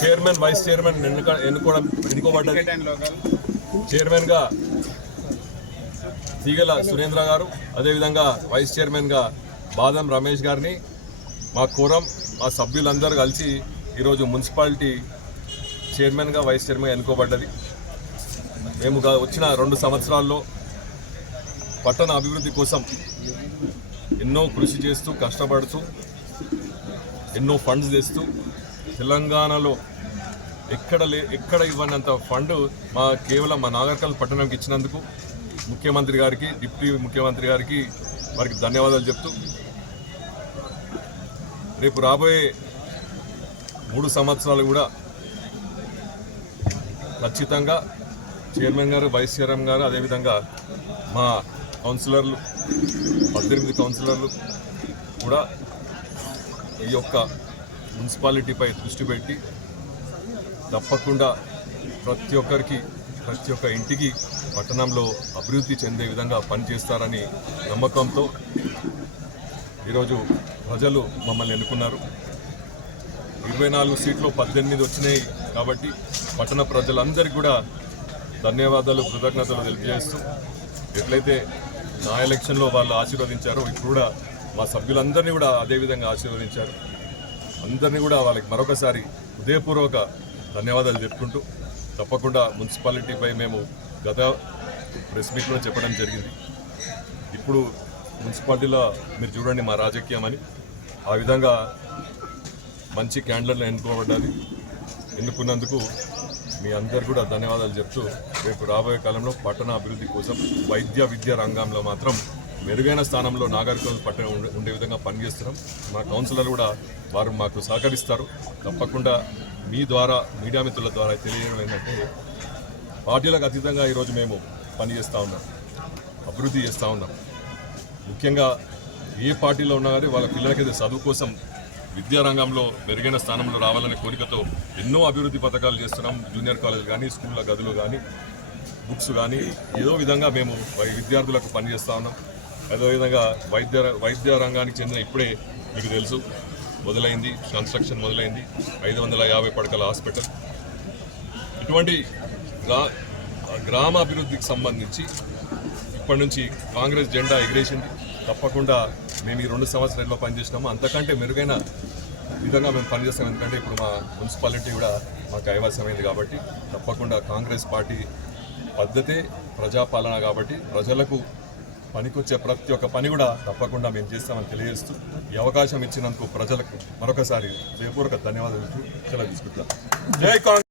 Chairman vice chairman ఎన్నుకోబడ్డది. చైర్మన్గా తీగల సురేంద్ర గారు, అదేవిధంగా వైస్ చైర్మన్గా బాదం రమేష్ గారిని మా కోరం మా సభ్యులందరూ కలిసి ఈరోజు మున్సిపాలిటీ చైర్మన్గా వైస్ చైర్మన్గా ఎన్నుకోబడ్డది. మేము వచ్చిన 2 సంవత్సరాల్లో పట్టణ అభివృద్ధి కోసం ఎన్నో కృషి చేస్తూ కష్టపడుతూ ఎన్నో ఫండ్స్ తెస్తూ తెలంగాణలో ఎక్కడ ఇవ్వనంత ఫండ్ కేవలం మా నాగర్కల్ పట్టణంకి ఇచ్చినందుకు ముఖ్యమంత్రి గారికి, డిప్యూటీ ముఖ్యమంత్రి గారికి వారికి ధన్యవాదాలు చెప్తూ రేపు రాబోయే 3 సంవత్సరాలు కూడా ఖచ్చితంగా చైర్మన్ గారు, వైస్ చైర్మన్ గారు, అదేవిధంగా మా కౌన్సిలర్లు 18 కౌన్సిలర్లు కూడా ఈ యొక్క మున్సిపాలిటీపై దృష్టి పెట్టి తప్పకుండా ప్రతి ఒక్క ఇంటికి పట్టణంలో అభివృద్ధి చెందే విధంగా పనిచేస్తారని నమ్మకంతో ఈరోజు ప్రజలు మమ్మల్ని ఎన్నుకున్నారు. 24 సీట్లు 18 వచ్చినాయి కాబట్టి పట్టణ ప్రజలందరికీ కూడా ధన్యవాదాలు, కృతజ్ఞతలు తెలియజేస్తూ ఎట్లయితే నా ఎలక్షన్లో వాళ్ళు ఆశీర్వదించారో ఇప్పుడు కూడా మా సభ్యులందరినీ కూడా అదేవిధంగా ఆశీర్వదించారు. అందరినీ కూడా వాళ్ళకి మరొకసారి హృదయపూర్వక ధన్యవాదాలు చెప్పుకుంటూ తప్పకుండా మున్సిపాలిటీపై మేము గత ప్రెస్ మీట్లో చెప్పడం జరిగింది. ఇప్పుడు మున్సిపాలిటీలో మీరు చూడండి మా రాజకీయం అని, ఆ విధంగా మంచి క్యాండిడేట్లను ఎన్నుకున్నందుకు మీ అందరు కూడా ధన్యవాదాలు చెప్తూ రేపు రాబోయే కాలంలో పట్టణ అభివృద్ధి కోసం విద్యా రంగంలో మాత్రం మెరుగైన స్థానంలో నాగరికల్ పట్టణం ఉండే విధంగా పనిచేస్తున్నాం. మా కౌన్సిలర్ కూడా వారు మాకు సహకరిస్తారు. తప్పకుండా మీ ద్వారా, మీడియా మిత్రుల ద్వారా తెలియజేయడం ఏంటంటే పార్టీలకు అతీతంగా ఈరోజు మేము పనిచేస్తూ ఉన్నాం, అభివృద్ధి చేస్తూ ఉన్నాం. ముఖ్యంగా ఏ పార్టీలో ఉన్నా కానీ వాళ్ళ పిల్లలకైతే చదువు కోసం విద్యారంగంలో మెరుగైన స్థానంలో రావాలనే కోరికతో ఎన్నో అభివృద్ధి పథకాలు చేస్తున్నాం. జూనియర్ కాలేజ్ కానీ, స్కూళ్ళ గదులు కానీ, బుక్స్ కానీ ఏదో విధంగా మేము విద్యార్థులకు పనిచేస్తూ ఉన్నాం. అదేవిధంగా వైద్య రంగానికి చెందిన ఇప్పుడే మీకు తెలుసు మొదలైంది, కన్స్ట్రక్షన్ మొదలైంది, 550 పడకల హాస్పిటల్. ఇటువంటి గ్రామ అభివృద్ధికి సంబంధించి ఇప్పటి నుంచి కాంగ్రెస్ జెండా ఎగిరేసింది. తప్పకుండా మేము ఈ 2 సంవత్సరాల్లో పనిచేసినాము, అంతకంటే మెరుగైన విధంగా మేము పనిచేస్తాం. ఎందుకంటే ఇప్పుడు మా మున్సిపాలిటీ కూడా మాకు కైవసమైంది కాబట్టి తప్పకుండా కాంగ్రెస్ పార్టీ పద్ధతే ప్రజాపాలన కాబట్టి ప్రజలకు పనికొచ్చే ప్రతి ఒక్క పని కూడా తప్పకుండా మేము చేస్తామని తెలియజేస్తూ ఈ అవకాశం ఇచ్చినందుకు ప్రజలకు మరొకసారి హృదయపూర్వక ధన్యవాదాలు సెలవు తీసుకుంటాం. జై కాంగ్రెస్.